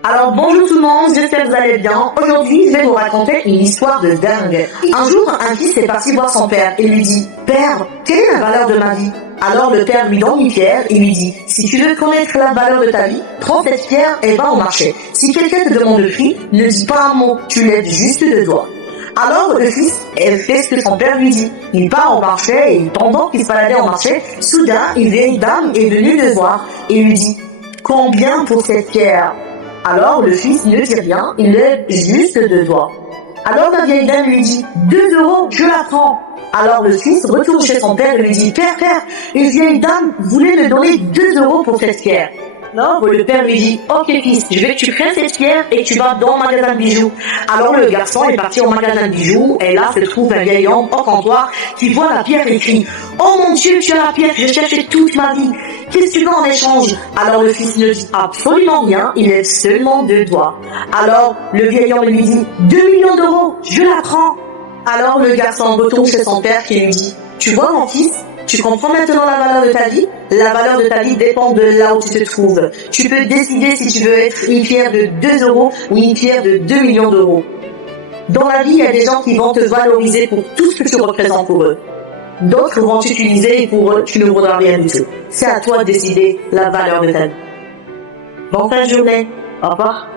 Alors bonjour tout le monde, j'espère que vous allez bien. Aujourd'hui, je vais vous raconter une histoire de dingue. Un jour, un fils est parti voir son père et lui dit: Père, quelle est la valeur de ma vie? Alors le père lui donne une pierre et lui dit: Si tu veux connaître la valeur de ta vie, prends cette pierre et va au marché. Si quelqu'un te demande le prix, ne dis pas un mot, tu lèves juste le doigt. Alors le fils fait ce que son père lui dit. Il part au marché et pendant qu'il se baladait au marché, soudain une vieille dame est venue le voir et lui dit: Combien pour cette pierre? Alors le fils ne dit rien, il lève juste deux doigts. Alors la vieille dame lui dit: 2 €, je la prends. Alors le fils retourne chez son père et lui dit: Père, une vieille dame voulait me donner 2 € pour cette pierre. Alors le père lui dit: Ok fils, je veux que tu prennes cette pierre et tu vas dans le magasin de bijoux. Alors le garçon est parti au magasin de bijoux et là se trouve un vieil homme au comptoir qui voit la pierre et crie: Oh mon Dieu, tu as la pierre que j'ai cherchée toute ma vie. Qu'est-ce que tu veux en échange? Alors le fils ne dit absolument rien, il lève seulement deux doigts. Alors le vieil homme lui dit: 2 millions d'euros, je la prends. Alors le garçon retourne chez son père qui lui dit: Tu vois mon fils, tu comprends maintenant la valeur de ta vie? La valeur de ta vie dépend de là où tu te trouves. Tu peux décider si tu veux être une pierre de 2 € ou une pierre de 2 millions d'euros. Dans la vie, il y a des gens qui vont te valoriser pour tout ce que tu représentes pour eux. D'autres vont t'utiliser et pour eux, tu ne vaudras rien du tout. C'est à toi de décider la valeur de ta vie. Bonne fin de journée. Au revoir.